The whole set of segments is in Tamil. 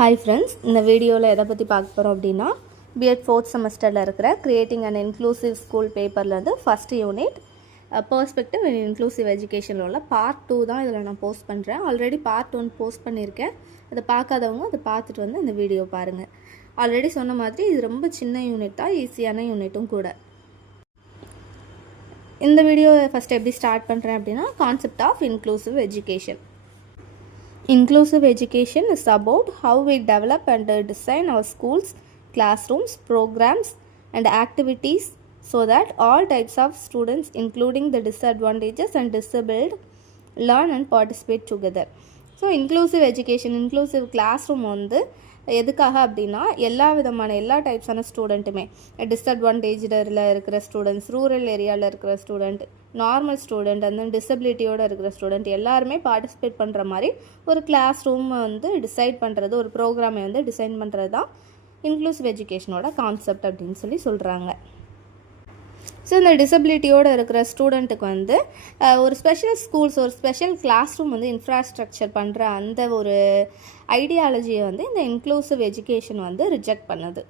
Hi friends, இந்த வீடியோவில் எதை பற்றி பார்க்க போகிறோம் அப்படின்னா பிஎட் 4th செமஸ்டரில் இருக்கிற கிரியேட்டிங் அண்ட் இன்க்ளூசிவ் ஸ்கூல் பேப்பர்லேருந்து first unit perspective and inclusive எஜுகேஷனில் உள்ள பார்ட் 2 தான் இதில் நான் போஸ்ட் பண்ணுறேன். ஆல்ரெடி பார்ட் 1 போஸ்ட் பண்ணியிருக்கேன். அதை பார்க்காதவங்க அதை பார்த்துட்டு வந்து இந்த வீடியோ பாருங்கள். ஆல்ரெடி சொன்ன மாதிரி இது ரொம்ப சின்ன யூனிட் தான், ஈஸியான யூனிட்டும் கூட. இந்த வீடியோ ஃபஸ்ட்டு எப்படி ஸ்டார்ட் பண்ணுறேன் அப்படின்னா concept of inclusive education. Inclusive education is about how we develop and design our schools, classrooms, programs and activities so that all types of students including the disadvantaged and disabled learn and participate together. So inclusive education, inclusive classroom வந்து எதுக்காக அப்படின்னா எல்லா டைப்ஸான ஸ்டூடெண்ட்டுமே, டிஸ்அட்வான்டேஜில் இருக்கிற ஸ்டூடெண்ட்ஸ், ரூரல் ஏரியாவில் இருக்கிற ஸ்டூடெண்ட், நார்மல் ஸ்டூடெண்ட், அந்த டிசபிலிட்டியோடு இருக்கிற ஸ்டூடெண்ட் எல்லாருமே பார்ட்டிசிபேட் பண்ணுற மாதிரி ஒரு கிளாஸ் ரூம் வந்து டிசைட் பண்ணுறது, ஒரு ப்ரோக்ராமை வந்து டிசைன் பண்ணுறது தான் இன்க்ளூசிவ் எஜுகேஷனோட கான்செப்ட் அப்படின்னு சொல்கிறாங்க. ஸோ இந்த டிசபிலிட்டியோடு இருக்கிற ஸ்டூடெண்ட்டுக்கு வந்து ஒரு ஸ்பெஷல் ஸ்கூல்ஸ், ஒரு ஸ்பெஷல் கிளாஸ் ரூம் வந்து இன்ஃப்ராஸ்ட்ரக்சர் பண்ணுற அந்த ஒரு ஐடியாலஜியை வந்து இந்த இன்க்ளூசிவ் எஜுகேஷன் வந்து ரிஜெக்ட் பண்ணுது.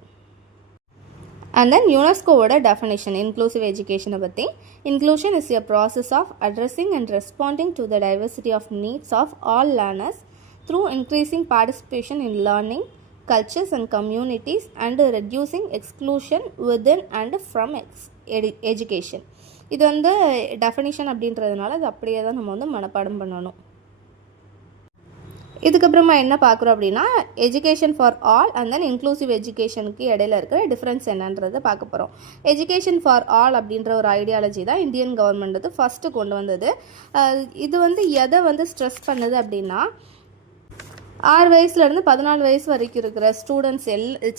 அண்ட் தென் யுனெஸ்கோவோட டெஃபினேஷன் இன்க்ளூசிவ் எஜுகேஷனை பற்றி, inclusion is a process of addressing and responding to the diversity of needs of all learners through increasing participation in learning cultures and communities and reducing exclusion within and from education. இது வந்து டெஃபினிஷன் அப்படின்றதுனால அது அப்படியே தான் நம்ம வந்து மனப்பாடம் பண்ணணும். இதுக்கப்புறமா என்ன பார்க்குறோம் அப்படின்னா education for all and then inclusive எஜுகேஷனுக்கு இடையில இருக்கிற டிஃப்ரென்ஸ் என்னன்றதை பார்க்க போகிறோம். எஜுகேஷன் ஃபார் ஆல் அப்படின்ற ஒரு ஐடியாலஜி தான் இந்தியன் கவர்மெண்ட் வந்து ஃபஸ்ட்டு கொண்டு வந்தது. இது வந்து எதை வந்து ஸ்ட்ரெஸ் பண்ணுது அப்படின்னா 6 வயசுலேருந்து 14 வயசு வரைக்கும் இருக்கிற ஸ்டூடெண்ட்ஸ்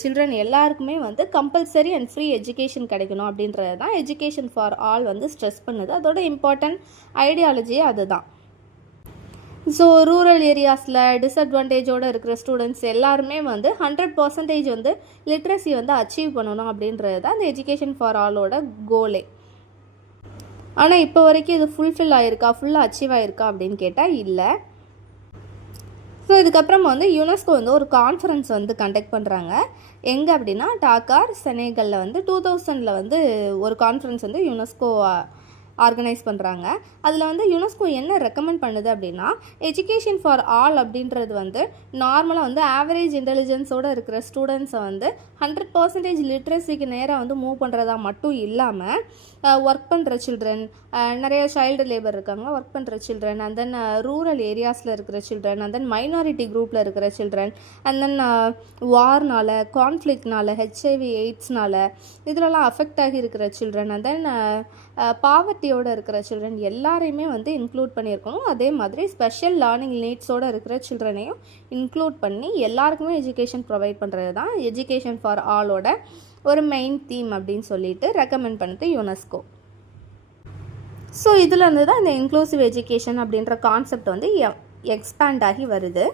சில்ட்ரன் எல்லாருக்குமே வந்து கம்பல்சரி அண்ட் ஃப்ரீ எஜுகேஷன் கிடைக்கணும் அப்படின்றது தான் எஜுகேஷன் ஃபார் ஆல் வந்து ஸ்ட்ரெஸ் பண்ணுது. அதோட இம்பார்ட்டன்ட் ஐடியாலஜியே அதுதான். ஸோ ரூரல் ஏரியாஸில் டிஸ்அட்வான்டேஜோடு இருக்கிற ஸ்டூடெண்ட்ஸ் எல்லாருமே வந்து 100% வந்து லிட்ரஸி வந்து அச்சீவ் பண்ணணும் அப்படின்றது தான் அந்த எஜுகேஷன் ஃபார் ஆலோட கோலே. ஆனால் இப்போ வரைக்கும் இது ஃபுல்ஃபில் ஆகிருக்கா, ஃபுல்லாக அச்சீவ் ஆகிருக்கா அப்படின்னு கேட்டால் இல்லை. ஸோ இதுக்கப்புறம் வந்து யுனெஸ்கோ வந்து ஒரு கான்ஃபரன்ஸ் வந்து கண்டக்ட் பண்ணுறாங்க. எங்கே அப்படின்னா டாக்கார், செனேகலில் வந்து 2000 வந்து ஒரு கான்ஃபரன்ஸ் வந்து யுனெஸ்கோ ஆர்கனைஸ் பண்ணுறாங்க. அதில் வந்து யுனெஸ்கோ என்ன ரெக்கமெண்ட் பண்ணுது அப்படின்னா எஜுகேஷன் ஃபார் ஆல் அப்படின்றது வந்து நார்மலாக வந்து ஆவரேஜ் இன்டெலிஜென்ஸோடு இருக்கிற ஸ்டூடெண்ட்ஸை வந்து 100% லிட்ரஸிக்கு நேராக வந்து மூவ் பண்ணுறதா மட்டும் இல்லாமல் ஒர்க் பண்ணுற சில்ட்ரன், நிறைய சைல்டு லேபர் இருக்காங்க, ஒர்க் பண்ணுற சில்ட்ரன், அண்ட் தென் ரூரல் ஏரியாஸில் இருக்கிற சில்ட்ரன், அண்ட் தென் மைனாரிட்டி குரூப்பில் இருக்கிற சில்ட்ரன், அண்ட் தென் வார்னால், கான்ஃப்ளிக்ட்னால, HIV எய்ட்ஸ்னால இதிலலாம் அஃபெக்ட் ஆகி இருக்கிற சில்ட்ரன், அண்ட் தென் பாவர்ட்டியோடு இருக்கிற சில்ட்ரன் எல்லாரையுமே வந்து இன்க்ளூட் பண்ணியிருக்கணும். அதே மாதிரி ஸ்பெஷல் லேர்னிங் நீட்ஸோடு இருக்கிற சில்ட்ரனையும் இன்க்ளூட் பண்ணி எல்லாருக்குமே எஜுகேஷன் ப்ரொவைட் பண்ணுறது தான் எஜுகேஷன் ஃபார் ஆலோட ஒரு மெயின் தீம் அப்படின்னு சொல்லிட்டு ரெக்கமெண்ட் பண்ணுது யுனெஸ்கோ. ஸோ இதுலேருந்து தான் இந்த இன்க்ளூசிவ் எஜுகேஷன் அப்படின்ற கான்செப்ட் வந்து எக்ஸ்பேண்ட் ஆகி வருது.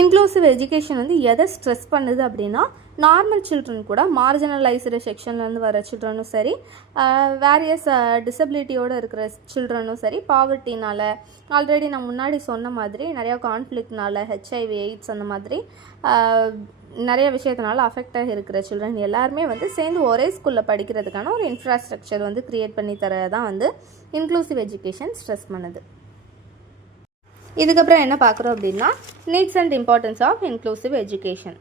இன்க்ளூசிவ் எஜுகேஷன் வந்து எதை ஸ்ட்ரெஸ் பண்ணுது அப்படின்னா நார்மல் சில்ட்ரன் கூட, மார்ஜினலைஸ்டு செக்ஷன்லேருந்து வர சில்ட்ரனும் சரி, வேரியஸ் டிசபிலிட்டியோடு இருக்கிற சில்ட்ரனும் சரி, பாவர்ட்டினால், ஆல்ரெடி நான் முன்னாடி சொன்ன மாதிரி நிறையா கான்ஃப்ளிக்ட்னால, HIV எய்ட்ஸ் அந்த மாதிரி நிறைய விஷயத்தினால அஃபெக்ட் ஆகி இருக்கிற சில்ட்ரன் எல்லாருமே வந்து சேர்ந்து ஒரே ஸ்கூலில் படிக்கிறதுக்கான ஒரு இன்ஃப்ராஸ்ட்ரக்சர் வந்து க்ரியேட் பண்ணி தரதான் வந்து இன்க்ளூசிவ் எஜுகேஷன் ஸ்ட்ரெஸ் பண்ணுது. இதுக்கப்புறம் என்ன பார்க்குறோம் அப்படின்னா needs and importance of inclusive education.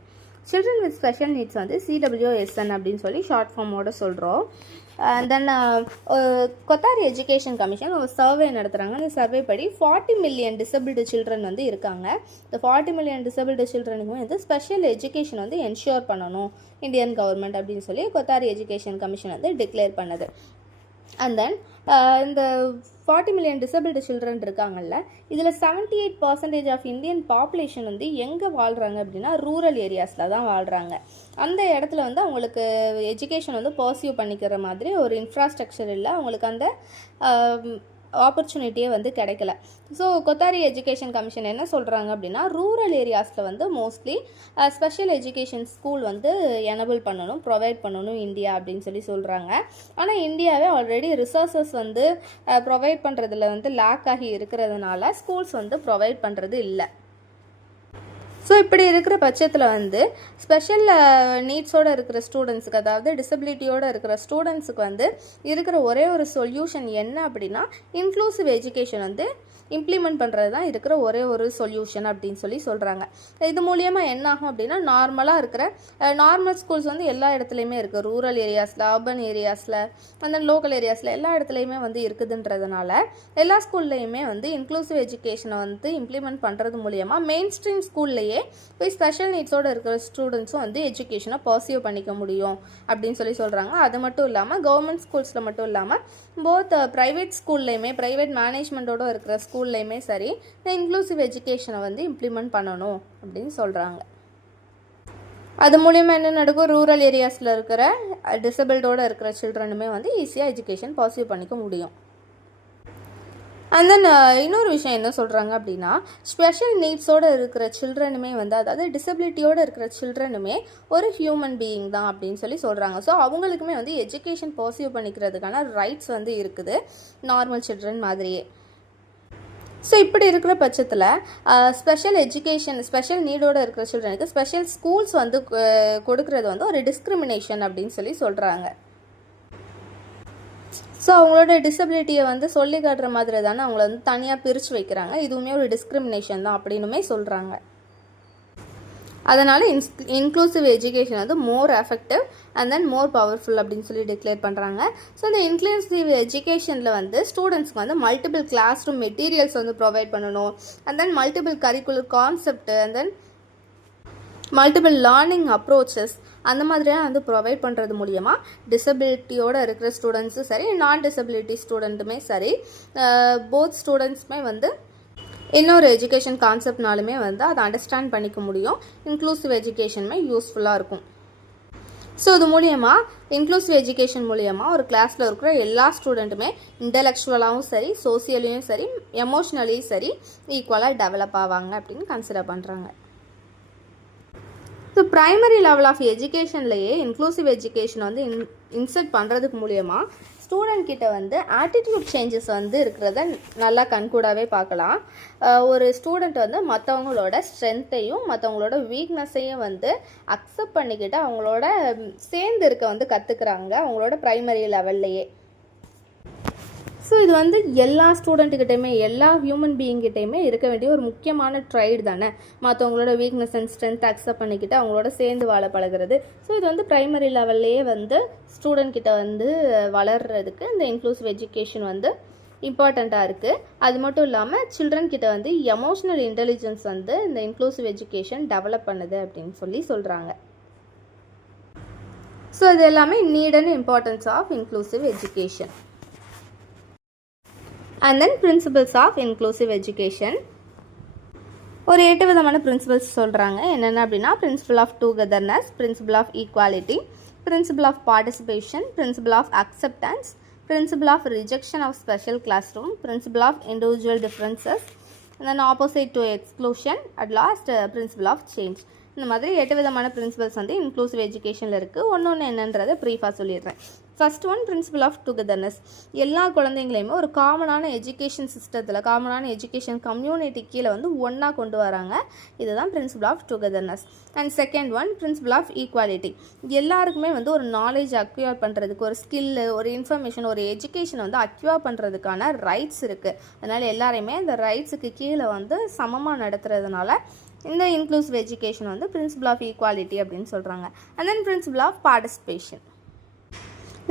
Children with special needs வந்து CWSN அப்படின்னு சொல்லி ஷார்ட் ஃபார்மோடு சொல்கிறோம். தென் கொத்தாரி எஜுகேஷன் கமிஷன் ஒரு சர்வே நடத்துகிறாங்க. அந்த சர்வே படி 40 மில்லியன் டிசபிள்டு சில்ட்ரன் வந்து இருக்காங்க. இந்த 40 மில்லியன் டிசபிள்டு சில்ட்ரனுக்குமே வந்து ஸ்பெஷல் எஜுகேஷன் வந்து என்ஷூர் பண்ணணும் இந்தியன் கவர்மெண்ட் அப்படின்னு சொல்லி கொத்தாரி எஜுகேஷன் கமிஷன் வந்து டிக்ளேர் பண்ணுது. அண்ட் தென் இந்த 40 மில்லியன் டிசபிள்டு சில்ட்ரன் இருக்காங்கல்ல, இதில் 78% ஆஃப் இந்தியன் பாப்புலேஷன் வந்து எங்கே வாழ்கிறாங்க அப்படின்னா ரூரல் ஏரியாஸில் தான் வாழ்கிறாங்க. அந்த இடத்துல வந்து அவங்களுக்கு எஜுகேஷன் வந்து பர்சியூ பண்ணிக்கிற மாதிரி ஒரு இன்ஃப்ராஸ்ட்ரக்சர் இல்லை, அவங்களுக்கு அந்த ஆப்பர்ச்சுனிட்டியே வந்து கிடைக்கல. ஸோ கொத்தாரி எஜுகேஷன் கமிஷன் என்ன சொல்கிறாங்க அப்படின்னா ரூரல் ஏரியாஸில் வந்து மோஸ்ட்லி ஸ்பெஷல் எஜுகேஷன் ஸ்கூல் வந்து எனபிள் பண்ணணும், ப்ரொவைட் பண்ணணும் இந்தியா அப்படின்னு சொல்லி சொல்கிறாங்க. ஆனால் இந்தியாவே ஆல்ரெடி ரிசோர்ஸஸ் வந்து ப்ரொவைட் பண்ணுறதுல வந்து லேக் ஆகி இருக்கிறதுனால ஸ்கூல்ஸ் வந்து ப்ரொவைட் பண்ணுறது இல்லை. ஸோ இப்படி இருக்கிற பட்சத்தில் வந்து ஸ்பெஷல் நீட்ஸோடு இருக்கிற ஸ்டூடெண்ட்ஸுக்கு, அதாவது டிசபிலிட்டியோடு இருக்கிற ஸ்டூடெண்ட்ஸுக்கு வந்து இருக்கிற ஒரே ஒரு சொல்யூஷன் என்ன அப்படின்னா, இன்க்ளூசிவ் எஜுகேஷன் வந்து இம்ப்ளிமெண்ட் பண்ணுறது தான் இருக்கிற ஒரே ஒரு சொல்யூஷன் அப்படின்னு சொல்கிறாங்க. இது மூலியமாக என்ன ஆகும் அப்படின்னா, நார்மலாக இருக்கிற நார்மல் ஸ்கூல்ஸ் வந்து எல்லா இடத்துலையுமே இருக்குது. ரூரல் ஏரியாஸில், அர்பன் ஏரியாஸில், அந்த லோக்கல் ஏரியாஸில் எல்லா இடத்துலையுமே வந்து இருக்குதுன்றதுனால எல்லா ஸ்கூல்லையுமே வந்து இன்க்ளூசிவ் எஜுகேஷனை வந்து இம்ப்ளிமெண்ட் பண்ணுறது மூலியமாக மெயின் ஸ்ட்ரீம் ஸ்கூல்லையே போய் ஸ்பெஷல் நீட்ஸோடு இருக்கிற ஸ்டூடெண்ட்ஸும் வந்து எஜுகேஷனை பர்சியூ பண்ணிக்க முடியும் அப்படின்னு சொல்கிறாங்க. அது மட்டும் இல்லாமல் கவர்மெண்ட் ஸ்கூல்ஸில் மட்டும் இல்லாமல் போத் ப்ரைவேட் ஸ்கூல்லையுமே, ப்ரைவேட் மேனேஜ்மெண்ட்டோடு இருக்கிற ஸ்கூல்லையுமே சரி, இந்த இன்க்ளூசிவ் எஜுகேஷனை வந்து இம்ப்ளிமெண்ட் பண்ணணும் அப்படின்னு சொல்கிறாங்க. அது மூலிமா என்ன நடக்கும், ரூரல் ஏரியாஸில் இருக்கிற டிசபிள்டோடு இருக்கிற சில்ட்ரனுமே வந்து ஈஸியாக எஜுகேஷன் பர்சியூ பண்ணிக்க முடியும். அண்ட் தென் இன்னொரு விஷயம் என்ன சொல்கிறாங்க அப்படின்னா, ஸ்பெஷல் நீட்ஸோடு இருக்கிற சில்ட்ரனுமே வந்து, அதாவது டிசபிலிட்டியோடு இருக்கிற சில்ட்ரனுமே ஒரு ஹியூமன் பீயிங் தான் அப்படின்னு சொல்கிறாங்க. ஸோ அவங்களுக்குமே வந்து எஜுகேஷன் பர்சியூ பண்ணிக்கிறதுக்கான ரைட்ஸ் வந்து இருக்குது நார்மல் சில்ட்ரன் மாதிரியே. ஸோ இப்படி இருக்கிற பட்சத்தில் ஸ்பெஷல் எஜுகேஷன், ஸ்பெஷல் நீடோடு இருக்கிற சில்ட்ரனுக்கு ஸ்பெஷல் ஸ்கூல்ஸ் வந்து கொடுக்கறது வந்து ஒரு டிஸ்கிரிமினேஷன் அப்படின்னு சொல்கிறாங்க. ஸோ அவங்களோட டிசபிலிட்டியை வந்து சொல்லி காட்டுற மாதிரி தானே அவங்கள வந்து தனியாக பிரித்து வைக்கிறாங்க. இதுவுமே ஒரு டிஸ்கிரிமினேஷன் தான் அப்படின்னுமே சொல்கிறாங்க. அதனால் இன்க்ளூசிவ் எஜுகேஷன் வந்து மோர் effective and then more powerful அப்படின்னு டிக்ளேர் பண்ணுறாங்க. ஸோ இந்த இன்க்ளூசிவ் எஜுகேஷனில் வந்து ஸ்டூடெண்ட்ஸ்க்கு வந்து மல்டிபிள் கிளாஸ் ரூம் மெட்டீரியல்ஸ் வந்து ப்ரொவைட் பண்ணணும். And then multiple curricular concept and then multiple learning approaches அந்த மாதிரியாக வந்து ப்ரொவைட் பண்ணுறது மூலியமாக டிசபிலிட்டியோடு இருக்கிற ஸ்டூடெண்ட்ஸும் சரி, நான் டிசபிலிட்டி ஸ்டூடெண்ட்டுமே சரி, போத் ஸ்டூடெண்ட்ஸுமே வந்து இன்னொரு எஜுகேஷன் கான்செப்ட்னாலுமே வந்து அதை அண்டர்ஸ்டாண்ட் பண்ணிக்க முடியும். இன்க்ளூசிவ் எஜுகேஷனுமே யூஸ்ஃபுல்லாக இருக்கும். ஸோ இது மூலியமாக இன்க்ளூசிவ் எஜுகேஷன் மூலியமாக ஒரு கிளாஸில் இருக்கிற எல்லா ஸ்டூடெண்ட்டுமே இன்டெலெக்சுவலாகவும் சரி, சோசியலையும் சரி, எமோஷ்னலியும் சரி ஈக்குவலாக டெவலப் ஆவாங்க அப்படின்னு கன்சிடர் பண்ணுறாங்க. ஸோ ப்ரைமரி லெவல் ஆஃப் எஜுகேஷன்லேயே இன்க்ளூசிவ் எஜுகேஷன் வந்து இன்சர்ட் பண்ணுறதுக்கு மூலியமாக ஸ்டூடெண்ட் கிட்ட வந்து ஆட்டிடியூட் சேஞ்சஸ் வந்து இருக்கிறத நல்லா கண்கூடாவே பார்க்கலாம். ஒரு ஸ்டூடெண்ட் வந்து மற்றவங்களோட ஸ்ட்ரென்த்தையும் மற்றவங்களோட வீக்னஸையும் வந்து அக்செப்ட் பண்ணிக்கிட்டு அவங்களோட சேர்ந்து இருக்க வந்து கற்றுக்குறாங்க அவங்களோட ப்ரைமரி லெவல்லையே. ஸோ இது வந்து எல்லா ஸ்டூடெண்ட்டுக்கிட்டையுமே, எல்லா ஹியூமன் பீயிங்கிட்டையுமே இருக்க வேண்டிய ஒரு முக்கியமான ட்ரைடு தானே, மற்றவங்களோட வீக்னஸ் அண்ட் ஸ்ட்ரென்த் அக்செப்ட் பண்ணிக்கிட்டு அவங்களோட சேர்ந்து வாழ பழகிறது. ஸோ இது வந்து ப்ரைமரி லெவல்லையே வந்து ஸ்டூடெண்ட் கிட்ட வந்து வளர்கிறதுக்கு இந்த இன்க்ளூசிவ் எஜுகேஷன் வந்து இம்பார்ட்டண்ட்டாக இருக்குது. அது மட்டும் இல்லாமல் சில்ட்ரன் கிட்ட வந்து எமோஷ்னல் இன்டெலிஜென்ஸ் வந்து இந்த இன்க்ளூசிவ் எஜுகேஷன் டெவலப் பண்ணுது அப்படின்னு சொல்கிறாங்க. ஸோ இது எல்லாமே need and importance of inclusive education. And then principles of inclusive education. ஒரு 8 விதமான பிரின்சிபல்ஸ் சொல்கிறாங்க. என்னென்ன அப்படின்னா, principle of togetherness, principle of equality, principle of participation, principle of acceptance, principle of rejection of special class room, principle of individual differences, then opposite to exclusion, at last principle of change. இந்த மாதிரி 8 விதமான பிரின்சிபல்ஸ் வந்து இன்க்ளூசிவ் எஜுகேஷனில் இருக்குது. ஒன்று என்னன்றதை ப்ரீஃபாக சொல்லிடுறேன். First one, principle of togetherness. எல்லா குழந்தைங்களையுமே ஒரு காமனான எஜுகேஷன் சிஸ்டத்தில், காமனான எஜுகேஷன் கம்யூனிட்டி கீழே வந்து ஒன்றா கொண்டு வராங்க. இதுதான் principle of togetherness. And second one, principle of equality. எல்லாருக்குமே வந்து ஒரு நாலேஜ் அக்யூர் பண்ணுறதுக்கு, ஒரு ஸ்கில்லு, ஒரு இன்ஃபர்மேஷன், ஒரு எஜுகேஷன் வந்து அக்யூர் பண்ணுறதுக்கான ரைட்ஸ் இருக்குது. அதனால் எல்லாரையுமே இந்த ரைட்ஸுக்கு கீழே வந்து சமமாக நடத்துறதுனால இந்த இன்க்ளூசிவ் எஜுகேஷன் வந்து பிரின்சிபல் ஆஃப் ஈக்குவாலிட்டி அப்படின்னு சொல்கிறாங்க. And then principle of participation.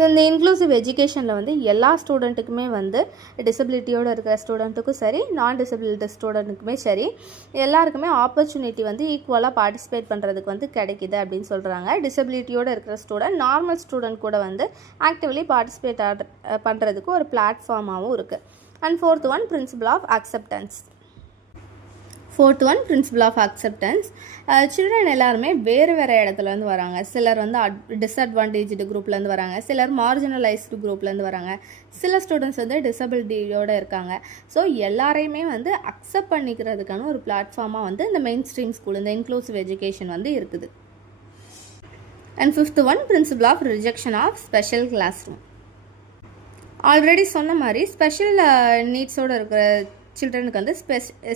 இந்த இன்க்ளூசிவ் எஜுகேஷனில் வந்து எல்லா ஸ்டூடெண்ட்டுக்குமே வந்து டிசபிலிட்டியோடு இருக்கிற ஸ்டூடெண்ட்டுக்கும் சரி, நான் டிசபிலிட்டி ஸ்டூடெண்ட்டுக்குமே சரி, எல்லாருக்குமே ஆப்பர்ச்சுனிட்டி வந்து ஈக்குவலாக பார்ட்டிசிபேட் பண்ணுறதுக்கு வந்து கிடைக்கிது அப்படின்னு சொல்கிறாங்க. டிசபிலிட்டியோடு இருக்கிற ஸ்டூடெண்ட் நார்மல் ஸ்டூடெண்ட் கூட வந்து ஆக்டிவ்லி பார்ட்டிசிபேட் பண்ணுறதுக்கு ஒரு பிளாட்ஃபார்மாகவும் இருக்குது. And fourth one, principle of acceptance. Fourth one, principle of acceptance. Children எல்லாருமே வேறு இடத்துலேருந்து வராங்க. சிலர் வந்து டிஸ்அட்வான்டேஜ்டு குரூப்லேருந்து வராங்க, சிலர் மார்ஜினலைஸ்டு குரூப்லேருந்து வராங்க, சில ஸ்டூடெண்ட்ஸ் வந்து டிசபிலிட்டியோடு இருக்காங்க. ஸோ எல்லாரையுமே வந்து அக்செப்ட் பண்ணிக்கிறதுக்கான ஒரு பிளாட்ஃபார்மாக வந்து இந்த மெயின் ஸ்ட்ரீம் ஸ்கூல், இந்த இன்க்ளூசிவ் எஜுகேஷன் வந்து இருக்குது. And fifth one, principle of rejection of special class room. Already சொன்ன மாதிரி ஸ்பெஷல் நீட்ஸோடு இருக்கிற சில்ட்ரனுக்கு வந்து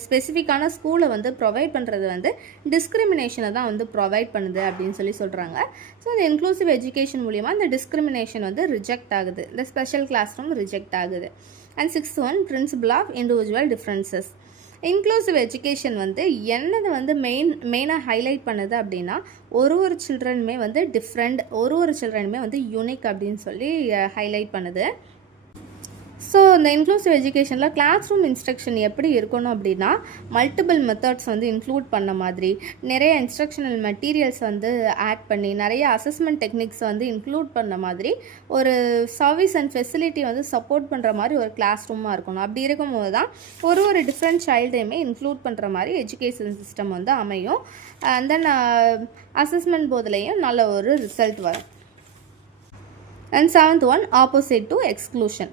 ஸ்பெசிஃபிக்கான ஸ்கூலை வந்து ப்ரொவைட் பண்ணுறது வந்து டிஸ்கிரிமினேஷனை தான் வந்து ப்ரொவைட் பண்ணுது அப்படின்னு சொல்கிறாங்க. ஸோ இந்த இன்க்ளூசிவ் எஜுகேஷன் மூலிமா இந்த டிஸ்கிரிமினேஷன் வந்து ரிஜெக்ட் ஆகுது, இந்த ஸ்பெஷல் கிளாஸ் ரூம் ரிஜெக்ட் ஆகுது. And 6th one principle of individual differences. Inclusive education வந்து என்னது வந்து மெயினாக ஹைலைட் பண்ணுது அப்படின்னா ஒரு சில்ட்ரனுமே வந்து டிஃப்ரெண்ட், ஒரு சில்ட்ரனுமே வந்து யூனிக் அப்படின்னு சொல்லி ஹைலைட் பண்ணுது. ஸோ இந்த இன்க்ளூசிவ் எஜுகேஷனில் கிளாஸ் ரூம் இன்ஸ்ட்ரக்ஷன் எப்படி இருக்கணும் அப்படின்னா மல்டிபிள் மெத்தட்ஸ் வந்து இன்க்ளூட் பண்ண மாதிரி, நிறைய இன்ஸ்ட்ரக்ஷனல் மெட்டீரியல்ஸ் வந்து ஆட் பண்ணி, நிறைய அசஸ்மெண்ட் டெக்னிக்ஸ் வந்து இன்க்ளூட் பண்ண மாதிரி, ஒரு சர்வீஸ் அண்ட் ஃபெசிலிட்டி வந்து சப்போர்ட் பண்ணுற மாதிரி ஒரு கிளாஸ் ரூமாக இருக்கணும். அப்படி இருக்கும்போது தான் ஒரு டிஃப்ரெண்ட் சைல்டையுமே இன்க்ளூட் பண்ணுற மாதிரி எஜுகேஷன் சிஸ்டம் வந்து அமையும். அண்ட் தென் அசஸ்மெண்ட் போதுலேயும் நல்ல ஒரு ரிசல்ட் வரும். And 7th one opposite to exclusion.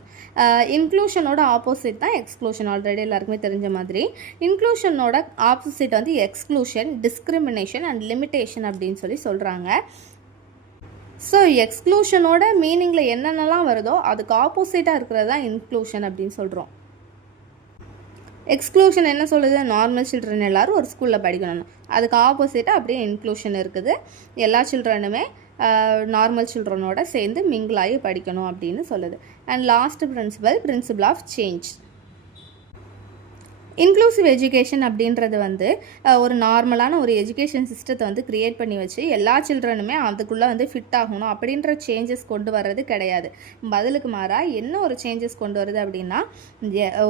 இன்க்ளூஷனோட ஆப்போசிட் தான் எக்ஸ்க்ளூஷன், ஆல்ரெடி எல்லாருக்குமே தெரிஞ்ச மாதிரி. இன்க்ளூஷனோட ஆப்போசிட் வந்து எக்ஸ்க்ளூஷன், டிஸ்கிரிமினேஷன் அண்ட் லிமிட்டேஷன் அப்படின்னு சொல்கிறாங்க. ஸோ எக்ஸ்க்ளூஷனோட மீனிங்கில் என்னென்னலாம் வருதோ அதுக்கு ஆப்போசிட்டாக இருக்கிறது தான் இன்க்ளூஷன் அப்படின்னு சொல்கிறோம். எக்ஸ்க்ளூஷன் என்ன சொல்லுது? நார்மல் சில்ட்ரன் எல்லோரும் ஒரு ஸ்கூலில் படிக்கணும். அதுக்கு ஆப்போசிட்டாக அப்படியே இன்க்ளூஷன் இருக்குது, எல்லா சில்ட்ரனுமே நார்மல் சில்ட்ரனோட சேர்ந்து மிங்கிளாகி படிக்கணும் அப்படின்னு சொல்லுது. And last principle of change. Inclusive education அப்படின்றது வந்து ஒரு நார்மலான ஒரு எஜுகேஷன் சிஸ்டத்தை வந்து க்ரியேட் பண்ணி வச்சு எல்லா சில்ட்ரனுமே அதுக்குள்ளே வந்து ஃபிட் ஆகணும் அப்படின்ற சேஞ்சஸ் கொண்டு வர்றது கிடையாது. பதிலுக்கு மாறாக என்ன ஒரு சேஞ்சஸ் கொண்டு வருது அப்படின்னா,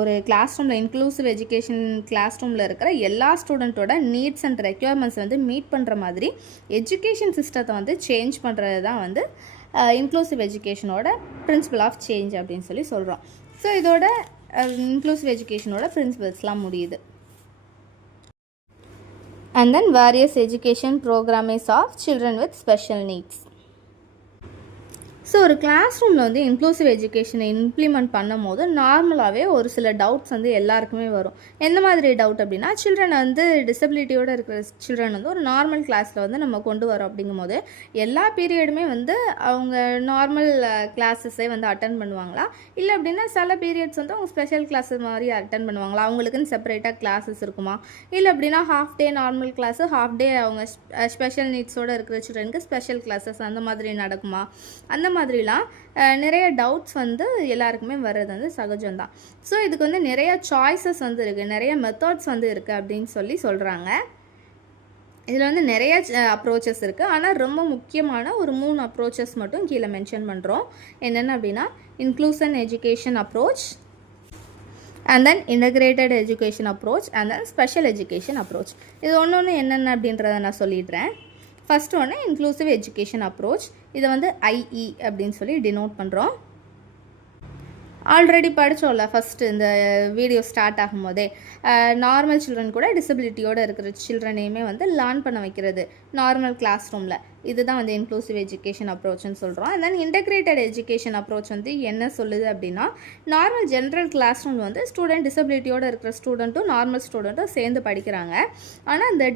ஒரு கிளாஸ் ரூமில் இன்க்ளூசிவ் எஜுகேஷன் கிளாஸ் ரூமில் இருக்கிற எல்லா ஸ்டூடெண்ட்டோட நீட்ஸ் அண்ட் ரெக்யர்மெண்ட்ஸ் வந்து மீட் பண்ணுற மாதிரி எஜுகேஷன் சிஸ்டத்தை வந்து சேஞ்ச் பண்ணுறது தான் வந்து இன்க்ளூசிவ் எஜுகேஷனோட பிரின்சிபல் ஆஃப் சேஞ்ச் அப்படின்னு சொல்கிறோம். ஸோ இதோட இன்க்ளூசிவ் எஜுகேஷனோட பிரின்சிபல்ஸ்லாம் முடியுது. And then various education programmes of children with special needs. So ஒரு கிளாஸ் ரூமில் வந்து இன்க்ளூசிவ் எஜுகேஷனை இம்ப்ளிமெண்ட் பண்ணும் போது நார்மலாகவே ஒரு சில டவுட்ஸ் வந்து எல்லாருக்குமே வரும். எந்த மாதிரி டவுட் அப்படின்னா, சில்ட்ரன் வந்து டிசபிலிட்டியோடு இருக்கிற சில்ட்ரன் வந்து ஒரு நார்மல் கிளாஸில் வந்து நம்ம கொண்டு வரோம் அப்படிங்கும் போது எல்லா பீரியடுமே வந்து அவங்க நார்மல் கிளாஸஸே வந்து அட்டன் பண்ணுவாங்களா, இல்லை அப்படின்னா சில பீரியட்ஸ் வந்து அவங்க ஸ்பெஷல் கிளாஸஸ் மாதிரி அட்டன் பண்ணுவாங்களா, அவங்களுக்குன்னு செப்பரேட்டாக கிளாஸஸ் இருக்குமா, இல்லை அப்படின்னா half day normal class, half day அவங்க ஸ்பெஷல் நீட்ஸோடு இருக்கிற சில்ட்ரனுக்கு ஸ்பெஷல் கிளாஸஸ் அந்த மாதிரி நடக்குமா, அந்த மாதிரிலாம் நிறைய டவுட்ஸ் வந்து எல்லாருக்குமே வர்றது வந்து சகஜம்தான். ஸோ இதுக்கு வந்து நிறைய சாய்ஸஸ் வந்து இருக்குது, நிறைய மெத்தட்ஸ் வந்து இருக்குது அப்படின்னு சொல்கிறாங்க. இதில் வந்து நிறைய அப்ரோச்சஸ் இருக்குது, ஆனால் ரொம்ப முக்கியமான ஒரு 3 அப்ரோச்சஸ் மட்டும் கீழே மென்ஷன் பண்ணுறோம். என்னென்ன அப்படின்னா, inclusive education approach, and then integrated education approach, and then special education approach. இது ஒன்று என்னென்ன அப்படின்றத நான் சொல்லிடுறேன். ஃபஸ்ட் ஒன்று இன்க்ளூசிவ் எஜுகேஷன் அப்ரோச். இதை வந்து ஐஇ அப்படின்னு டினோட் பண்ணுறோம். ஆல்ரெடி படித்தோம்ல ஃபஸ்ட்டு இந்த வீடியோ ஸ்டார்ட் ஆகும்போதே, நார்மல் சில்ட்ரன் கூட டிசபிலிட்டியோடு இருக்கிற சில்ட்ரனையுமே வந்து லேர்ன் பண்ண வைக்கிறது நார்மல் கிளாஸ் ரூமில். இதுதான் வந்து இன்க்ளூசிவ் எஜுகேஷன் அப்ரோச்னு சொல்கிறோம். And then integrated education approach வந்து என்ன சொல்லுது அப்படின்னா, நார்மல் ஜென்ரல் கிளாஸ் ரூம் வந்து ஸ்டூடெண்ட் டிசபிலிட்டியோடு இருக்கிற ஸ்டூடெண்ட்டும் நார்மல் ஸ்டூடெண்ட்டும் சேர்ந்து படிக்கிறாங்க. ஆனால் இந்த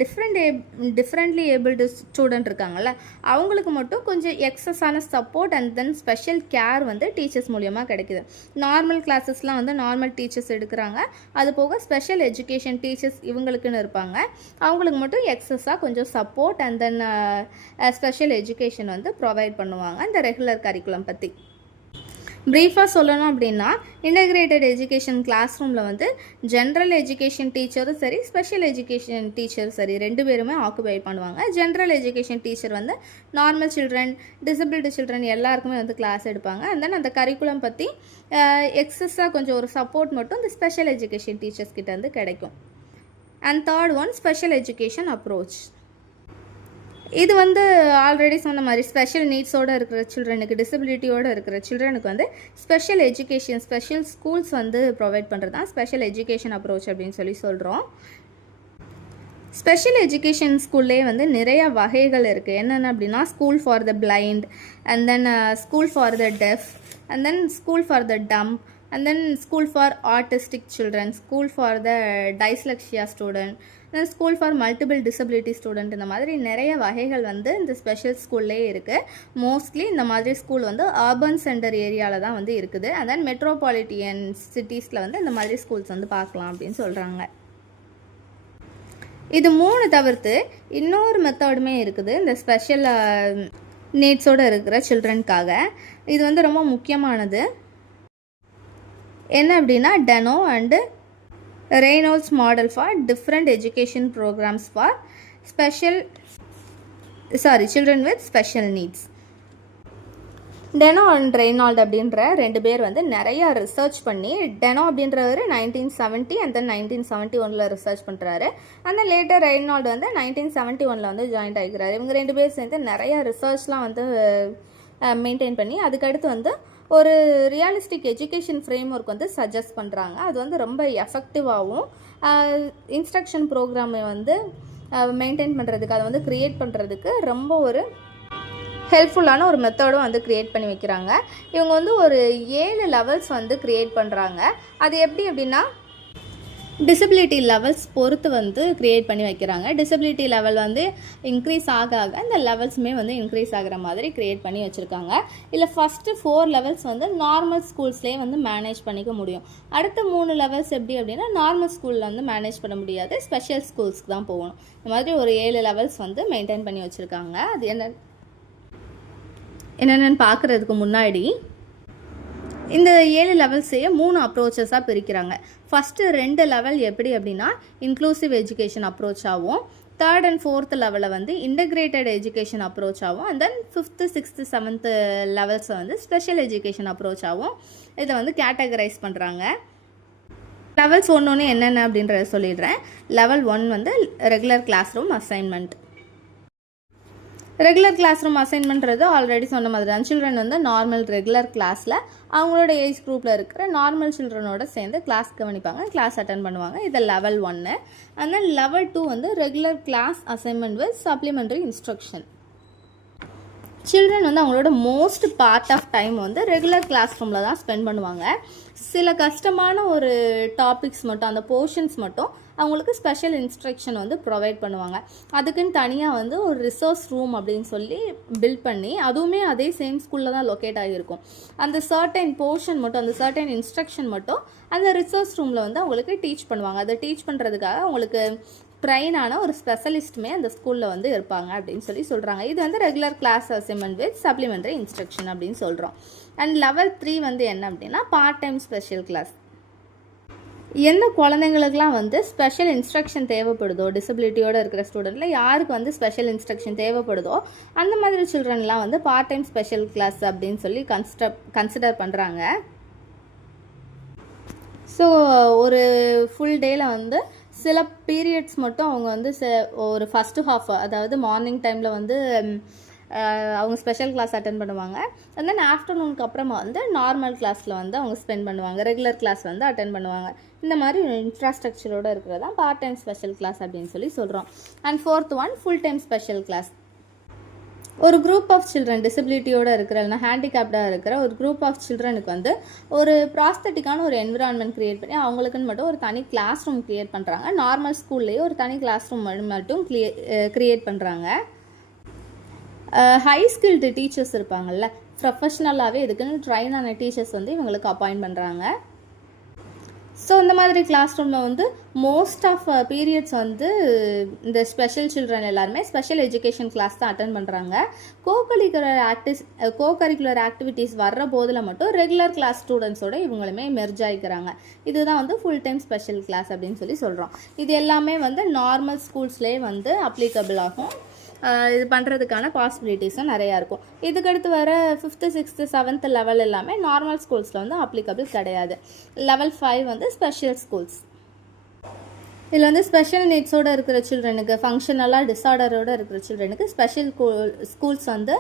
டிஃப்ரெண்ட்லி ஏபிள்டு ஸ்டூடெண்ட் இருக்காங்கல்ல, அவங்களுக்கு மட்டும் கொஞ்சம் எக்ஸஸான support and then special care வந்து டீச்சர்ஸ் மூலியமாக கிடைக்குது. நார்மல் கிளாஸஸ்லாம் வந்து நார்மல் டீச்சர்ஸ் எடுக்கிறாங்க, அது போக ஸ்பெஷல் எஜுகேஷன் டீச்சர்ஸ் இவங்களுக்குன்னு இருப்பாங்க, அவங்களுக்கு மட்டும் எக்ஸஸாக கொஞ்சம் support and then special education வந்து ப்ரொவைட் பண்ணுவாங்க. இந்த ரெகுலர் கரிக்குலம் பற்றி ப்ரீஃபாக சொல்லணும் அப்படின்னா, இன்டகிரேட்டட் எஜுகேஷன் கிளாஸ் ரூமில் வந்து ஜென்ரல் எஜுகேஷன் டீச்சரும் சரி, ஸ்பெஷல் எஜுகேஷன் டீச்சரும் சரி, 2 பேருமே ஆக்குபை பண்ணுவாங்க. ஜென்ரல் எஜுகேஷன் டீச்சர் வந்து நார்மல் சில்ட்ரன், டிசபிலிட்டி சில்ட்ரன் எல்லாருக்குமே வந்து கிளாஸ் எடுப்பாங்க. அண்ட் தென் அந்த கரிக்குலம் பற்றி எக்ஸஸாக கொஞ்சம் ஒரு சப்போர்ட் மட்டும் இந்த ஸ்பெஷல் எஜுகேஷன் டீச்சர்ஸ் கிட்ட வந்து கிடைக்கும். And third one special education approach. இது வந்து ஆல்ரெடி சொன்ன மாதிரி ஸ்பெஷல் நீட்ஸோடு இருக்கிற சில்ட்ரனுக்கு, டிசபிலிட்டியோடு இருக்கிற சில்ட்ரனுக்கு வந்து ஸ்பெஷல் எஜுகேஷன், ஸ்பெஷல் ஸ்கூல்ஸ் வந்து ப்ரொவைட் பண்ணுறது தான் ஸ்பெஷல் எஜுகேஷன் அப்ரோச் அப்படின்னு சொல்கிறோம். ஸ்பெஷல் எஜுகேஷன் ஸ்கூல்லே வந்து நிறைய வகைகள் இருக்குது. என்னென்ன அப்படின்னா, school for the blind, and then school for the def, and then school for the dump, and then school for autistic children, school for the dyslexia student, school for multiple disability student, இந்த மாதிரி நிறைய வகைகள் வந்து இந்த ஸ்பெஷல் ஸ்கூல்லேயே இருக்குது. மோஸ்ட்லி இந்த மாதிரி ஸ்கூல் வந்து அர்பன் சென்டர் ஏரியாவில் தான் வந்து இருக்குது. அண்ட் தென் மெட்ரோபாலிட்டியன் சிட்டிஸில் வந்து இந்த மாதிரி ஸ்கூல்ஸ் வந்து பார்க்கலாம் அப்படின்னு சொல்கிறாங்க. இது 3 தவிர்த்து இன்னொரு மெத்தடுமே இருக்குது இந்த ஸ்பெஷல் நீட்ஸோடு இருக்கிற சில்ட்ரனுக்காக. இது வந்து ரொம்ப முக்கியமானது. என்ன அப்படின்னா Deno and Reynolds model for different education programs for children with special needs. Deno and Reynold அப்படின்ற 2 பேர் வந்து நிறையா ரிசர்ச் பண்ணி, டெனோ அப்படின்றவர் 1970 அண்ட் தென் 1971 ரிசர்ச் பண்ணுறாரு. அந்த லேட்டர் ரெய்னால்டு வந்து 1971 வந்து ஜாயின்ட் ஆகிக்கிறாரு. இவங்க 2 பேர் சேர்ந்து நிறையா ரிசர்ச்லாம் வந்து மெயின்டைன் பண்ணி அதுக்கடுத்து வந்து ஒரு ரியலிஸ்டிக் எஜுகேஷன் ஃப்ரேம் ஒர்க் வந்து சஜஸ்ட் பண்ணுறாங்க. அது வந்து ரொம்ப எஃபெக்டிவாகவும் இன்ஸ்ட்ரக்ஷன் ப்ரோக்ராமை வந்து மெயின்டைன் பண்ணுறதுக்கு, அதை வந்து க்ரியேட் பண்ணுறதுக்கு ரொம்ப ஒரு ஹெல்ப்ஃபுல்லான ஒரு மெத்தடும் வந்து க்ரியேட் பண்ணி வைக்கிறாங்க. இவங்க வந்து ஒரு 7 லெவல்ஸ் வந்து க்ரியேட் பண்ணுறாங்க. அது எப்படி அப்படின்னா டிசபிலிட்டி லெவல்ஸ் பொறுத்து வந்து க்ரியேட் பண்ணி வைக்கிறாங்க. டிசபிலிட்டி லெவல் வந்து இன்க்ரீஸ் ஆக இந்த லெவல்ஸுமே வந்து இன்க்ரீஸ் ஆகிற மாதிரி க்ரியேட் பண்ணி வச்சுருக்காங்க. இல்லை ஃபஸ்ட்டு 4 லெவல்ஸ் வந்து நார்மல் ஸ்கூல்ஸ்லேயே வந்து மேனேஜ் பண்ணிக்க முடியும். அடுத்த 3 லெவல்ஸ் எப்படி அப்படின்னா நார்மல் ஸ்கூலில் வந்து மேனேஜ் பண்ண முடியாது, ஸ்பெஷல் ஸ்கூல்ஸ்க்கு தான் போகணும். இந்த மாதிரி ஒரு 7 லெவல்ஸ் வந்து மெயின்டைன் பண்ணி வச்சுருக்காங்க. அது என்னென்னு பார்க்குறதுக்கு முன்னாடி இந்த 7 லெவல்ஸையே 3 அப்ரோச்சஸாக பிரிக்கிறாங்க. ஃபஸ்ட்டு 2 லெவல் எப்படி அப்படின்னா inclusive education அப்ரோச்சாகவும், 3rd and 4th லெவலில் வந்து இன்டகிரேட்டட் எஜுகேஷன் அப்ரோச்சாகவும், and then 5th, 6th, 7th லெவல்ஸை வந்து ஸ்பெஷல் எஜுகேஷன் அப்ரோச்சாகவும் இதை வந்து கேட்டகரைஸ் பண்ணுறாங்க. லெவல்ஸ் ஒன்று என்னென்ன அப்படின்றத சொல்லிடுறேன். லெவல் 1 வந்து regular class room assignment. Regular class room அசைன்மெண்ட்றது ஆல்ரெடி சொன்ன மாதிரி தான். சில்ட்ரன் வந்து நார்மல் ரெகுலர் கிளாஸில் அவங்களோட ஏஜ் குரூப்பில் இருக்கிற நார்மல் சில்ட்ரனோட சேர்ந்து கிளாஸ் கவனிப்பாங்க, கிளாஸ் அட்டன் பண்ணுவாங்க. இது லெவல் 1. அண்ட் தென் லெவல் 2 வந்து regular class assignment with supplementary instruction. Children வந்து அவங்களோட மோஸ்ட் பார்ட் ஆஃப் டைம் வந்து ரெகுலர் கிளாஸ் ரூமில் தான் ஸ்பெண்ட் பண்ணுவாங்க. சில கஷ்டமான ஒரு டாபிக்ஸ் மட்டும், அந்த போர்ஷன்ஸ் மட்டும் அவங்களுக்கு ஸ்பெஷல் இன்ஸ்ட்ரக்ஷன் வந்து ப்ரொவைட் பண்ணுவாங்க. அதுக்குன்னு தனியாக வந்து ஒரு ரிசோர்ஸ் ரூம் அப்படின்னு சொல்லி பில்ட் பண்ணி, அதுவுமே அதே சேம் ஸ்கூலில் தான் லொக்கேட் ஆகியிருக்கும். அந்த சர்டைன் போர்ஷன் மட்டும், அந்த சர்டைன் இன்ஸ்ட்ரக்ஷன் மட்டும் அந்த ரிசோர்ஸ் ரூமில் வந்து அவங்களுக்கு டீச் பண்ணுவாங்க. அதை டீச் பண்ணுறதுக்காக அவங்களுக்கு ட்ரெயினான ஒரு ஸ்பெஷலிஸ்ட்டுமே அந்த ஸ்கூலில் வந்து இருப்பாங்க அப்படின்னு சொல்லி சொல்கிறாங்க. இது வந்து regular class assignment with supplementary instruction அப்படின்னு சொல்கிறோம். அண்ட் லெவல் 3 வந்து என்ன அப்படின்னா பார்ட் டைம் ஸ்பெஷல் கிளாஸ். எந்த குழந்தைங்களுக்குலாம் வந்து ஸ்பெஷல் இன்ஸ்ட்ரக்ஷன் தேவைப்படுதோ, டிசபிலிட்டியோடு இருக்கிற ஸ்டூடெண்ட்டில் யாருக்கு வந்து ஸ்பெஷல் இன்ஸ்ட்ரக்ஷன் தேவைப்படுதோ அந்த மாதிரி சில்ட்ரன்லாம் வந்து பார்ட் டைம் ஸ்பெஷல் கிளாஸ் அப்படின்னு சொல்லி கன்சிடர் பண்ணுறாங்க. ஸோ ஒரு ஃபுல் டேயில் வந்து சில பீரியட்ஸ் மட்டும் அவங்க வந்து ஒரு ஃபஸ்ட்டு ஹாஃப், அதாவது மார்னிங் டைமில் வந்து அவங்க ஸ்பெஷல் கிளாஸ் அட்டன் பண்ணுவாங்க. அண்ட் தென் ஆஃப்டர்நூனுக்கு அப்புறமா வந்து நார்மல் கிளாஸில் வந்து அவங்க ஸ்பெண்ட் பண்ணுவாங்க, ரெகுலர் கிளாஸ் வந்து அட்டன் பண்ணுவாங்க. இந்த மாதிரி இன்ஃப்ராஸ்ட்ரக்சரோடு இருக்கிறது தான் பார்ட் டைம் ஸ்பெஷல் கிளாஸ் அப்படின்னு சொல்லி சொல்கிறோம். And 4th one full time special class. ஒரு குரூப் ஆஃப் சில்ட்ரன் டிசபிலிட்டியோடு இருக்கிற, இல்லைனா ஹேண்டிகேப்டாக இருக்கிற ஒரு குரூப் ஆஃப் சில்ட்ரனுக்கு வந்து ஒரு ப்ராஸ்தட்டிக்கான ஒரு என்விரான்மெண்ட் க்ரியேட் பண்ணி அவங்களுக்குன்னு மட்டும் ஒரு தனி கிளாஸ் ரூம் க்ரியேட் பண்ணுறாங்க. நார்மல் ஸ்கூல்லேயே ஒரு தனி கிளாஸ் ரூம் மட்டும் க்ரியேட் பண்ணுறாங்க. ஹை ஸ்கில்டு டீச்சர்ஸ் இருப்பாங்கள்ல, ப்ரொஃபஷ்னலாகவே இதுக்குன்னு ட்ரைன் ஆன டீச்சர்ஸ் வந்து இவங்களுக்கு அப்பாயிண்ட் பண்ணுறாங்க. ஸோ இந்த மாதிரி கிளாஸ் ரூமில் வந்து மோஸ்ட் ஆஃப் பீரியட்ஸ் வந்து இந்த ஸ்பெஷல் சில்ட்ரன் எல்லாருமே ஸ்பெஷல் எஜுகேஷன் கிளாஸ் தான் அட்டன் பண்ணுறாங்க. கோகரிக்குலர் ஆக்டிவிட்டீஸ் வர்ற போதில் மட்டும் ரெகுலர் கிளாஸ் ஸ்டூடெண்ட்ஸோட இவங்களுமே மெர்ஜ் ஆகிக்கிறாங்க. இதுதான் வந்து ஃபுல் டைம் ஸ்பெஷல் கிளாஸ் அப்படின்னு சொல்லி சொல்கிறோம். இது எல்லாமே வந்து நார்மல் ஸ்கூல்ஸ்லேயே வந்து அப்ளிகபிள் ஆகும். இது பண்ணுறதுக்கான பாசிபிலிட்டிஸும் நிறையா இருக்கும். இதுக்கடுத்து வர 5th, 6th, 7th லெவல் எல்லாமே நார்மல் ஸ்கூல்ஸில் வந்து அப்ளிகபிள் கிடையாது. லெவல் 5 வந்து ஸ்பெஷல் ஸ்கூல்ஸ். இதில் வந்து ஸ்பெஷல் நீட்ஸோடு இருக்கிற சில்ட்ரனுக்கு, ஃபங்க்ஷனலாக டிஸார்டரோடு இருக்கிற சில்ட்ரனுக்கு ஸ்பெஷல் ஸ்கூல்ஸ் வந்து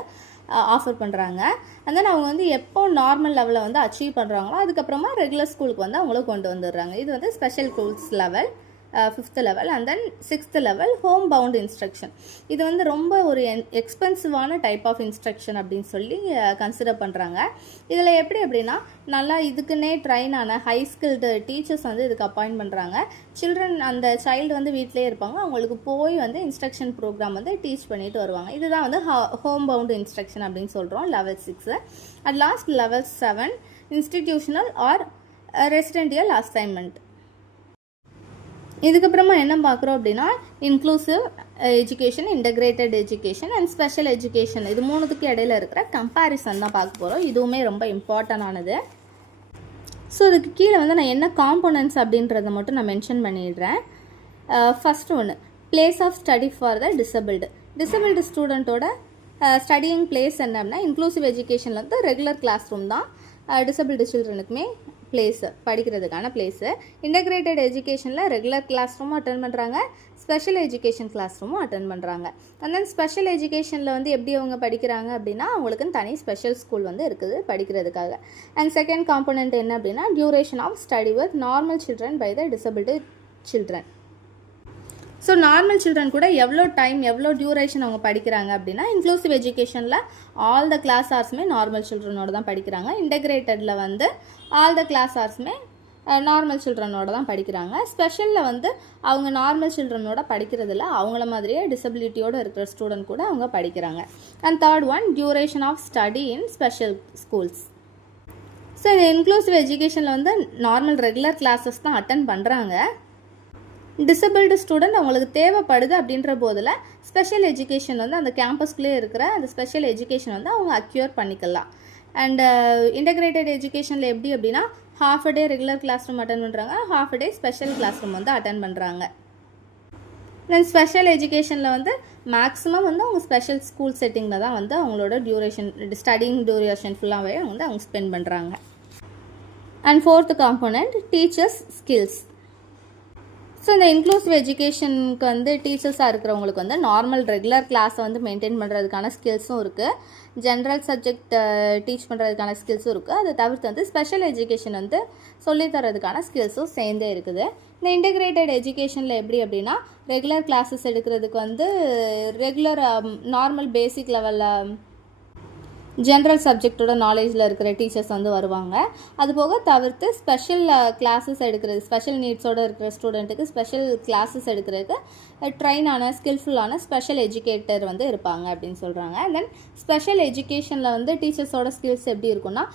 ஆஃபர் பண்ணுறாங்க. அண்ட் தென் அவங்க வந்து எப்போ நார்மல் லெவலில் வந்து அச்சீவ் பண்ணுறாங்களோ அதுக்கப்புறமா ரெகுலர் ஸ்கூலுக்கு வந்து அவங்கள கொண்டு வந்துடுறாங்க. இது வந்து special schools level. Fifth level. And then sixth level home bound instruction. இது வந்து ரொம்ப ஒரு எக்ஸ்பென்சிவான டைப் ஆஃப் இன்ஸ்ட்ரக்ஷன் அப்படின்னு சொல்லி கன்சிடர் பண்ணுறாங்க. இதில் எப்படி அப்படின்னா நல்லா இதுக்குன்னே ட்ரைன் ஆன ஹை ஸ்கில்டு டீச்சர்ஸ் வந்து இதுக்கு அப்பாயிண்ட் பண்ணுறாங்க. சில்ட்ரன் அந்த சைல்டு வந்து வீட்டிலே இருப்பாங்க, அவங்களுக்கு போய் வந்து இன்ஸ்ட்ரக்ஷன் ப்ரோக்ராம் வந்து டீச் பண்ணிட்டு வருவாங்க. இதுதான் வந்து ஹோம் பவுண்ட் இன்ஸ்ட்ரக்ஷன் அப்படின்னு சொல்கிறோம் level 6. At last level 7 institutional or residential assignment. இதுக்கப்புறமா என்ன பார்க்குறோம் அப்படின்னா inclusive education, integrated education and special education. இது மூணுத்துக்கு இடையில இருக்கிற கம்பேரிசன் தான் பார்க்க போகிறோம். இதுவுமே ரொம்ப இம்பார்ட்டண்டானது. ஸோ இதுக்கு கீழே வந்து நான் என்ன காம்போனன்ட்ஸ் அப்படின்றத மட்டும் நான் மென்ஷன் பண்ணிடுறேன். ஃபஸ்ட்டு ஒன்று, place of study for the disabled ஸ்டூடெண்ட்டோட ஸ்டடியிங் பிளேஸ் என்ன அப்படின்னா இன்க்ளூசிவ் எஜுகேஷனில் வந்து ரெகுலர் கிளாஸ் ரூம் தான் டிசபிள்டு சில்ட்ரனுக்குமே பிளேஸு, படிக்கிறதுக்கான பிளேஸு. இன்டகிரேட்டட் எஜுகேஷனில் ரெகுலர் கிளாஸ் ரூமும் அட்டன் பண்ணுறாங்க, ஸ்பெஷல் எஜுகேஷன் கிளாஸ் ரூமும் அட்டன் பண்ணுறாங்க. அண்ட் தென் ஸ்பெஷல் எஜுகேஷனில் வந்து எப்படி அவங்க படிக்கிறாங்க அப்படின்னா அவங்களுக்குன்னு தனி ஸ்பெஷல் ஸ்கூல் வந்து இருக்குது படிக்கிறதுக்காக. அண்ட் செகண்ட் காம்போனன்ட் என்ன அப்படின்னா duration of study with normal children by the disabled children. So normal children கூட எவ்வளோ டைம் எவ்வளோ டியூரேஷன் அவங்க படிக்கிறாங்க அப்படின்னா இன்க்ளூசிவ் எஜுகேஷனில் ஆல் த கிளாஸ் ஹார்ஸுமே நார்மல் சில்ட்ரனோட தான் படிக்கிறாங்க. இன்டகிரேட்டடில் வந்து ஆல் த கிளாஸ் ஹார்ஸுமே நார்மல் சில்ட்ரனோட தான் படிக்கிறாங்க. ஸ்பெஷலில் வந்து அவங்க நார்மல் சில்ட்ரனோட படிக்கிறதில்ல, அவங்கள மாதிரியே டிசபிலிட்டியோடு இருக்கிற ஸ்டூடெண்ட் கூட அவங்க படிக்கிறாங்க. And third one, duration of study in special schools. So இந்த இன்க்ளூசிவ் எஜுகேஷனில் வந்து நார்மல் ரெகுலர் கிளாஸஸ் தான் அட்டன் பண்ணுறாங்க. டிசபிள்டு ஸ்டூடெண்ட் அவங்களுக்கு தேவைப்படுது அப்படின்ற போதில் ஸ்பெஷல் எஜுகேஷன் வந்து அந்த கேம்பஸ்குள்ளே இருக்கிற அந்த ஸ்பெஷல் எஜுகேஷன் வந்து அவங்க அக்யூர் பண்ணிக்கலாம். அண்ட் இன்டகிரேட்டட் எஜுகேஷனில் எப்படி அப்படின்னா half a day regular class room attend பண்ணுறாங்க, half a day special class room வந்து அட்டன் பண்ணுறாங்க. தென் ஸ்பெஷல் எஜுகேஷனில் வந்து மேக்ஸிமம் வந்து அவங்க ஸ்பெஷல் ஸ்கூல் செட்டிங்கில் தான் வந்து அவங்களோட டியூரேஷன் ஸ்டடிங் டியூரேஷன் ஃபுல்லாகவே வந்து அவங்க ஸ்பெண்ட் பண்ணுறாங்க. And fourth component teachers skills. So இந்த இன்க்ளூசிவ் எஜுகேஷனுக்கு வந்து டீச்சர்ஸாக இருக்கிறவங்களுக்கு வந்து நார்மல் ரெகுலர் கிளாஸை வந்து மெயின்டைன் பண்ணுறதுக்கான ஸ்கில்ஸும் இருக்குது, ஜென்ரல் சப்ஜெக்ட் டீச் பண்ணுறதுக்கான ஸ்கில்ஸும் இருக்குது. அதை தவிர்த்து வந்து ஸ்பெஷல் எஜுகேஷன் வந்து சொல்லித்தரதுக்கான ஸ்கில்ஸும் சேர்ந்தே இருக்குது. இந்த இன்டகிரேட்டட் எஜுகேஷனில் எப்படி அப்படின்னா ரெகுலர் கிளாஸஸ் எடுக்கிறதுக்கு வந்து ரெகுலர் நார்மல் பேசிக் லெவலில் ஜென்ரல் சப்ஜெக்டோட நாலேஜில் இருக்கிற டீச்சர்ஸ் வந்து வருவாங்க. அதுபோக தவிர்த்து ஸ்பெஷல் கிளாஸஸ் எடுக்கிறது, ஸ்பெஷல் நீட்ஸோடு இருக்கிற ஸ்டூடெண்ட்டுக்கு ஸ்பெஷல் கிளாஸஸ் எடுக்கிறதுக்கு ட்ரைனான ஸ்கில்ஃபுல்லான ஸ்பெஷல் எஜுகேட்டர் வந்து இருப்பாங்க அப்படின்னு சொல்கிறாங்க. அண்ட் தென் ஸ்பெஷல் எஜுகேஷனில் வந்து டீச்சர்ஸோட ஸ்கில்ஸ் எப்படி இருக்குன்னா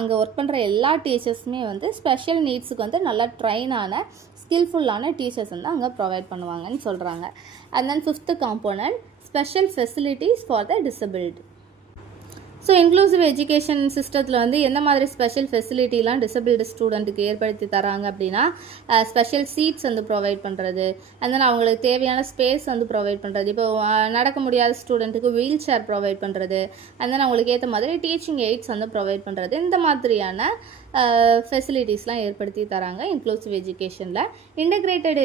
அங்கே ஒர்க் பண்ணுற எல்லா டீச்சர்ஸுமே வந்து ஸ்பெஷல் நீட்ஸுக்கு வந்து நல்லா ட்ரைனான ஸ்கில்ஃபுல்லான டீச்சர்ஸ் வந்து அங்கே ப்ரொவைட் பண்ணுவாங்கன்னு சொல்கிறாங்க. And then fifth component special facilities for the disabled. So inclusive education சிஸ்டத்தில் வந்து எந்த மாதிரி ஸ்பெஷல் ஃபெசிலிட்டிலாம் டிசபிள்டு ஸ்டூடெண்ட்டுக்கு ஏற்படுத்தி தராங்க அப்படின்னா ஸ்பெஷல் சீட்ஸ் வந்து ப்ரொவைட் பண்ணுறது, அண்ட் தென் அவங்களுக்கு தேவையான ஸ்பேஸ் வந்து ப்ரொவைட் பண்ணுறது. இப்போ நடக்க முடியாத ஸ்டூடெண்ட்டுக்கு வீல் சேர் ப்ரொவைட் பண்ணுறது, அண்ட் தென் அவங்களுக்கு ஏற்ற மாதிரி டீச்சிங் எய்ட்ஸ் வந்து ப்ரொவைட் பண்ணுறது. இந்த மாதிரியான ஃபெசிலிட்டிஸ்லாம் ஏற்படுத்தி தராங்க இன்க்ளூசிவ் எஜுகேஷனில். இன்டகிரேட்டட்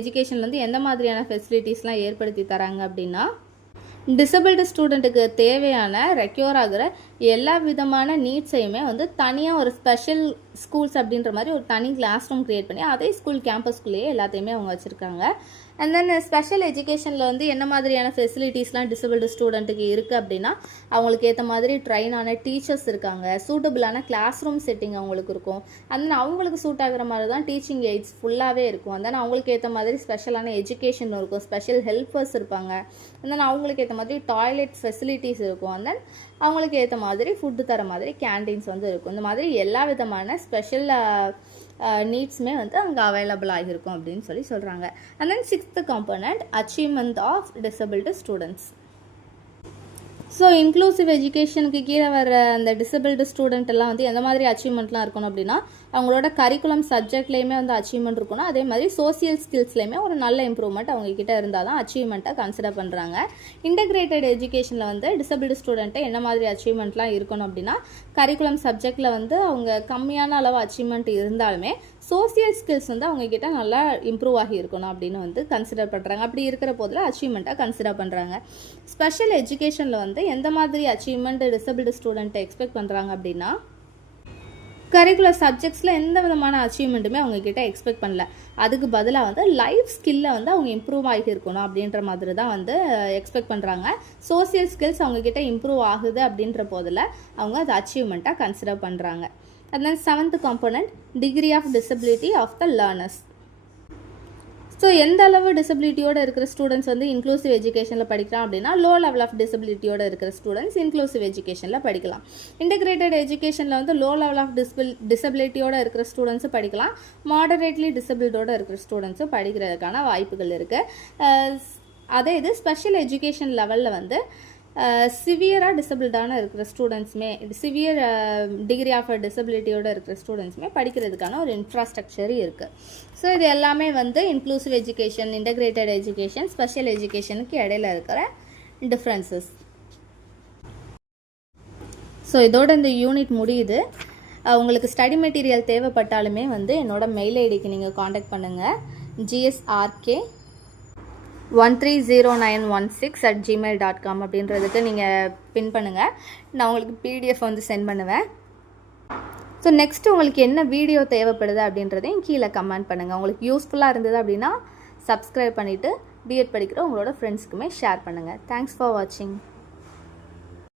எஜுகேஷனில் வந்து எந்த மாதிரியான ஃபெசிலிட்டிஸ்லாம் ஏற்படுத்தி தராங்க அப்படின்னா டிசபிள்டு ஸ்டூடெண்ட்டுக்கு தேவையான ரெக்யூர் ஆகிற எல்லா விதமான நீட்ஸையுமே வந்து தனியாக ஒரு ஸ்பெஷல் ஸ்கூல்ஸ் அப்படின்ற மாதிரி ஒரு தனி கிளாஸ் ரூம் க்ரியேட் பண்ணி அதே ஸ்கூல் கேம்பஸ்குள்ளேயே எல்லாத்தையுமே அவங்க வச்சுருக்காங்க. அண்ட் தென் ஸ்பெஷல் எஜுகேஷனில் வந்து என்ன மாதிரியான ஃபெசிலிட்டிஸ்லாம் டிசபிள்டு ஸ்டூடெண்ட்டுக்கு இருக்குது அப்படின்னா அவங்களுக்கு ஏற்ற மாதிரி ட்ரைனான டீச்சர்ஸ் இருக்காங்க, சூட்டபிளான கிளாஸ் ரூம் செட்டிங் அவங்களுக்கு இருக்கும், அண்ட் தென் அவங்களுக்கு சூட் ஆகிற மாதிரி தான் டீச்சிங் எய்ட்ஸ் ஃபுல்லாகவே இருக்கும். அண்ட் தென் அவங்களுக்கு ஏற்ற மாதிரி ஸ்பெஷலான எஜுகேஷன் இருக்கும், ஸ்பெஷல் ஹெல்ப்பர்ஸ் இருப்பாங்க, அண்ட் தென் அவங்களுக்கு ஏற்ற மாதிரி டாய்லெட் ஃபெசிலிட்டிஸ் இருக்கும், அண்ட் தென் அவங்களுக்கு ஏற்ற மாதிரி ஃபுட்டு தர மாதிரி கேன்டீன்ஸ் வந்து இருக்கும். இந்த மாதிரி எல்லா விதமான ஸ்பெஷல் நீட்ஸுமே வந்து அங்கே அவைலபிள் ஆகியிருக்கும் அப்படின்னு சொல்லி சொல்கிறாங்க. And then sixth component achievement of disabled students. So inclusive எஜுகேஷனுக்கு கீழே வர அந்த டிசபிள்டு ஸ்டூடெண்ட் எல்லாம் வந்து எந்த மாதிரி அச்சீவ்மெண்ட்லாம் இருக்கணும் அப்படின்னா அவங்களோட கரிக்குலம் சப்ஜெக்ட்லேயுமே வந்து அச்சீவ்மெண்ட் இருக்கணும், அதே மாதிரி சோசியல் ஸ்கில்ஸ்லேயுமே ஒரு நல்ல இம்ப்ரூவ்மெண்ட் அவங்கக்கிட்ட இருந்தால் தான் அச்சீவ்மெண்ட்டை கன்சிடர் பண்ணுறாங்க. இன்டகிரேட்டட் எஜுகேஷனில் வந்து டிசபிள்டு ஸ்டூடெண்ட்டை என்ன மாதிரி அச்சீவ்மெண்ட்லாம் இருக்கணும் அப்படின்னா கரிக்குலம் சப்ஜெக்டில் வந்து அவங்க கம்மியான அளவு அச்சீவ்மெண்ட் இருந்தாலுமே சோசியல் ஸ்கில்ஸ் வந்து அவங்கக்கிட்ட நல்லா இம்ப்ரூவ் ஆகி இருக்கணும் அப்படின்னு வந்து கன்சிடர் பண்ணுறாங்க. அப்படி இருக்கிற போதில் அச்சீவ்மெண்ட்டாக கன்சிடர் பண்ணுறாங்க. ஸ்பெஷல் எஜுகேஷனில் வந்து எந்த மாதிரி அச்சீவ்மெண்ட் டிசபிள்டு ஸ்டூடெண்ட்டை எக்ஸ்பெக்ட் பண்ணுறாங்க அப்படின்னா கரிக்குலர் சப்ஜெக்ட்ஸில் எந்த விதமான அச்சீவ்மெண்ட்டுமே அவங்கக்கிட்ட எக்ஸ்பெக்ட் பண்ணல. அதுக்கு பதிலாக வந்து லைஃப் ஸ்கில்லை வந்து அவங்க இம்ப்ரூவ் ஆகி இருக்கணும் அப்படின்ற மாதிரி தான் வந்து எக்ஸ்பெக்ட் பண்ணுறாங்க. சோசியல் ஸ்கில்ஸ் அவங்கக்கிட்ட இம்ப்ரூவ் ஆகுது அப்படின்ற போதில் அவங்க அதை அச்சீவ்மெண்ட்டாக கன்சிடர் பண்ணுறாங்க. And then 7th component, degree of disability of the learners. So எந்த அளவு டிசபிலிட்டியோடு இருக்கிற ஸ்டூடெண்ட்ஸ் வந்து இன்க்ளூசிவ் எஜுகேஷனில் படிக்கலாம் அப்படின்னா லோ லெவல் ஆஃப் டிசபிலிட்டியோடு இருக்கிற ஸ்டூடெண்ட்ஸ் இன்க்ளூசிவ் எஜுகேஷனில் படிக்கலாம். இன்டெகிரேட்டட் எஜுகேஷனில் வந்து லோ லெவல் ஆஃப் டிசபிலிட்டியோடு இருக்கிற சில்ட்ரன்ஸும் படிக்கலாம். மாடரேட்லி டிசபிள்டோடு இருக்கிற ஸ்டூடெண்ட்ஸும் படிக்கிறதுக்கான வாய்ப்புகள் இருக்குது. அதே இது ஸ்பெஷல் எஜுகேஷன் லெவலில் வந்து சிவியராக டிசபிள்டான இருக்கிற ஸ்டூடெண்ட்ஸுமே சிவியர் டிகிரி ஆஃப் டிசபிலிட்டியோடு இருக்கிற ஸ்டூடெண்ட்ஸுமே படிக்கிறதுக்கான ஒரு இன்ஃப்ராஸ்ட்ரக்சர் இருக்குது. ஸோ இது எல்லாமே வந்து inclusive education, integrated education, special எஜுகேஷனுக்கு இடையில இருக்கிற டிஃப்ரென்சஸ். ஸோ இதோட இந்த யூனிட் முடியுது. உங்களுக்கு ஸ்டடி மெட்டீரியல் தேவைப்பட்டாலுமே வந்து என்னோட மெயில் ஐடிக்கு நீங்கள் காண்டாக்ட் பண்ணுங்கள். gsrk130916@gmail.com அப்படின்றதுக்கு நீங்கள் பின் பண்ணுங்கள். நான் உங்களுக்கு பிடிஎஃப் வந்து சென்ட் பண்ணுவேன். ஸோ நெக்ஸ்ட்டு உங்களுக்கு என்ன வீடியோ தேவைப்படுது அப்படின்றதையும் கீழே கமெண்ட் பண்ணுங்கள். உங்களுக்கு யூஸ்ஃபுல்லாக இருந்தது அப்படின்னா சப்ஸ்கிரைப் பண்ணிவிட்டு பிஎட் படிக்கிற உங்களோட ஃப்ரெண்ட்ஸ்க்குமே ஷேர் பண்ணுங்கள். தேங்க்ஸ் ஃபார் வாட்சிங்.